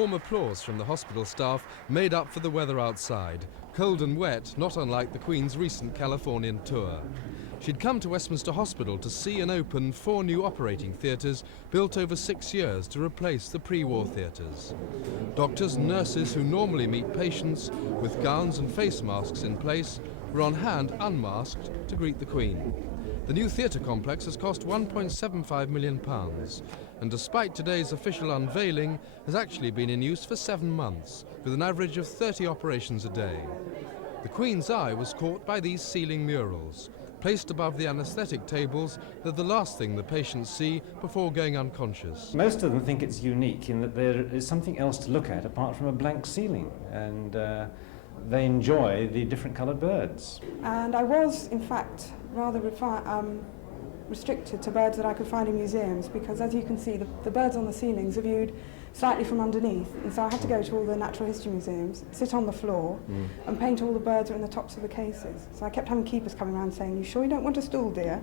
warm applause from the hospital staff made up for the weather outside. Cold and wet, not unlike the Queen's recent Californian tour. She'd come to Westminster Hospital to see and open 4 new operating theatres built over 6 years to replace the pre-war theatres. Doctors and nurses who normally meet patients with gowns and face masks in place were on hand unmasked to greet the Queen. The new theatre complex has cost £1.75 million, and despite today's official unveiling, has actually been in use for 7 months, with an average of 30 operations a day. The Queen's eye was caught by these ceiling murals. Placed above the anaesthetic tables, they're the last thing the patients see before going unconscious. Most of them think it's unique in that there is something else to look at apart from a blank ceiling, and they enjoy the different coloured birds. And I was, in fact, rather restricted to birds that I could find in museums, because as you can see, the birds on the ceilings are viewed slightly from underneath, and so I had to go to all the natural history museums, sit on the floor and paint all the birds that are in the tops of the cases. So I kept having keepers coming around saying, "You sure you don't want a stool, dear?"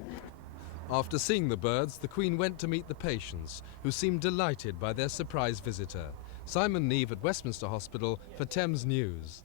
After seeing the birds, the Queen went to meet the patients, who seemed delighted by their surprise visitor. Simon Neve at Westminster Hospital for Thames News.